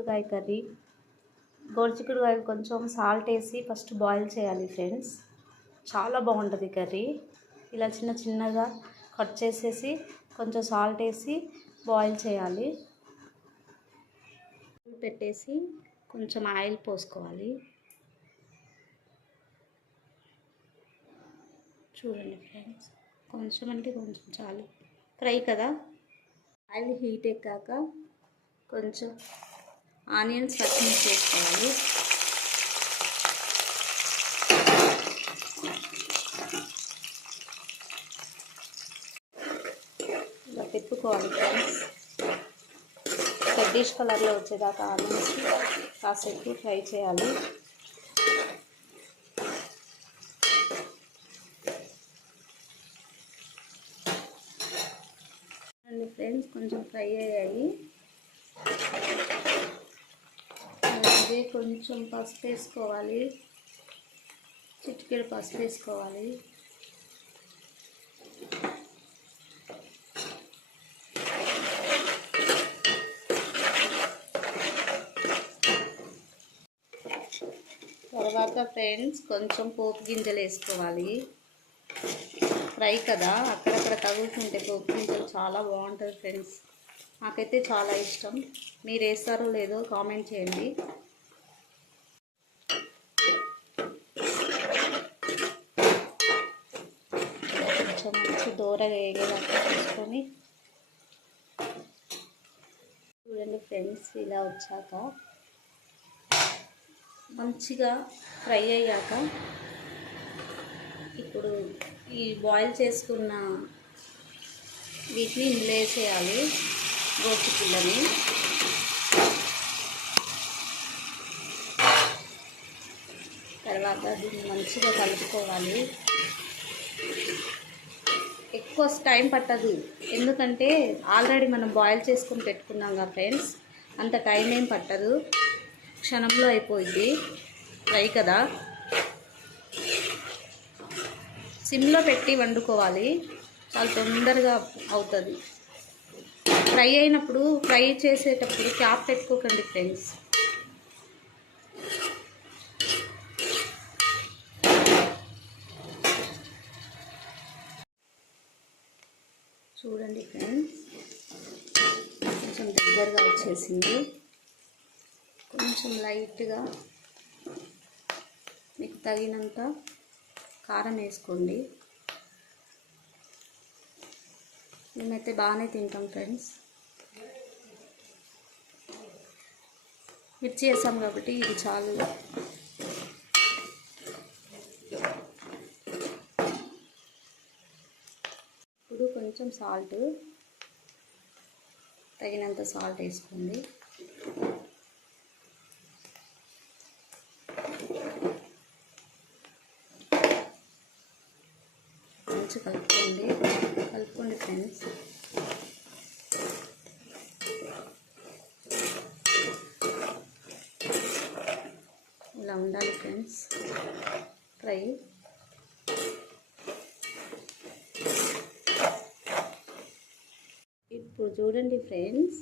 గోరుచిక్కుడుకాయ curry. గోరుచిక్కుడుకాయలు కొంచెం salt వేసి first boil చేయాలి ఫ్రెండ్స్. చాలా బాగుంటుంది కర్రీ. ఇలా చిన్న చిన్నగా కట్ చేసేసి కొంచెం సాల్ట్ వేసి బాయిల్ చేయాలి. పెట్టేసి కొంచెం ఆయిల్ పోసుకోవాలి. చూడండి ఫ్రెండ్స్, కొంచెం అంటే కొంచెం చాలు, ఫ్రై కదా. ఆయిల్ హీట్ ఎక్కాక కొంచెం ఆనియన్స్ పచ్చిమిర్చి వేసుకోవాలి. ఇలా తిప్పుకోవాలి ఫ్రెండ్స్. రెడ్డిష్ కలర్లో వచ్చేదాకా ఆనియన్స్ కాసేపు ఫ్రై చేయాలి. ఫ్రెండ్స్ కొంచెం ఫ్రై అయ్యాయి. అలాగే కొంచెం పసుపు వేసుకోవాలి. చిటికెడు పసుపు వేసుకోవాలి. తర్వాత ఫ్రెండ్స్ కొంచెం పోపు గింజలు వేసుకోవాలి. ఫ్రై కదా, అక్కడక్కడ తగులుతుంటే పోపు గింజలు చాలా బాగుంటుంది ఫ్రెండ్స్. నాకైతే చాలా ఇష్టం. మీరు వేస్తారో లేదో కామెంట్ చేయండి. కొంచెం మంచి దూరగా వేగేదాకా తీసుకొని చూడండి ఫ్రెండ్స్. ఇలా వచ్చాక మంచిగా ఫ్రై అయ్యాక ఇప్పుడు ఈ బాయిల్ చేసుకున్న వీటిని ఇందులో వేసేయాలి. గోరుచిక్కుడుని తర్వాత దీన్ని మంచిగా కలుపుకోవాలి. ఎక్కువ టైం పట్టదు, ఎందుకంటే ఆల్రెడీ మనం బాయిల్ చేసుకొని పెట్టుకున్నాం కదా ఫ్రెండ్స్. అంత టైం ఏం పట్టదు, క్షణంలో అయిపోయింది. ఫ్రై కదా, సిమ్లో పెట్టి వండుకోవాలి. చాలా తొందరగా అవుతుంది. ఫ్రై అయినప్పుడు, ఫ్రై చేసేటప్పుడు క్యాప్ పెట్టుకోకండి ఫ్రెండ్స్. చూడండి ఫ్రెండ్స్, కొంచెం దగ్గరగా వచ్చేసింది. కొంచెం లైట్గా మీకు తగినంత కారం వేసుకోండి. మేమైతే బాగానే తింటాం ఫ్రెండ్స్. మిర్చి వేసాం కాబట్టి ఇది చాలు. ఇప్పుడు కొంచెం సాల్ట్, తగినంత సాల్ట్ వేసుకోండి. మంచిగా కలుపుకోండి ఫ్రెండ్స్. ఇలా ఉండాలి ఫ్రెండ్స్ ఫ్రై. ఇప్పుడు చూడండి ఫ్రెండ్స్,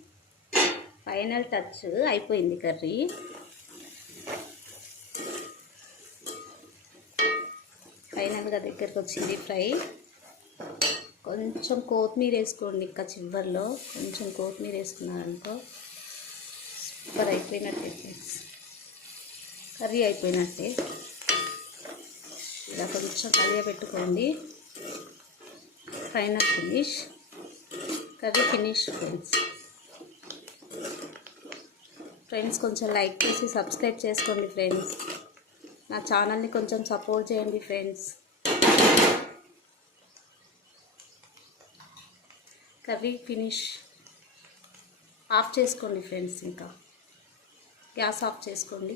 ఫైనల్ టచ్ అయిపోయింది కర్రీ. ఫైనల్గా దగ్గరకు వచ్చింది ఫ్రై. కొంచెం కొత్తిమీర వేసుకోండి. ఇంకా చివరిలో కొంచెం కొత్తిమీర వేసుకున్నారనుకో సూపర్ అయిపోయినట్టే ఫ్రెండ్స్, కర్రీ అయిపోయినట్టే. ఇలా కొంచెం కలియ పెట్టుకోండి. Final finish, curry finish friends. Friends కొంచెం లైక్ చేసి సబ్స్క్రైబ్ చేసుకోండి ఫ్రెండ్స్. నా ఛానల్ని కొంచెం సపోర్ట్ చేయండి ఫ్రెండ్స్. Curry finish. ఆఫ్ చేసుకోండి ఫ్రెండ్స్, ఇంకా గ్యాస్ ఆఫ్ చేసుకోండి.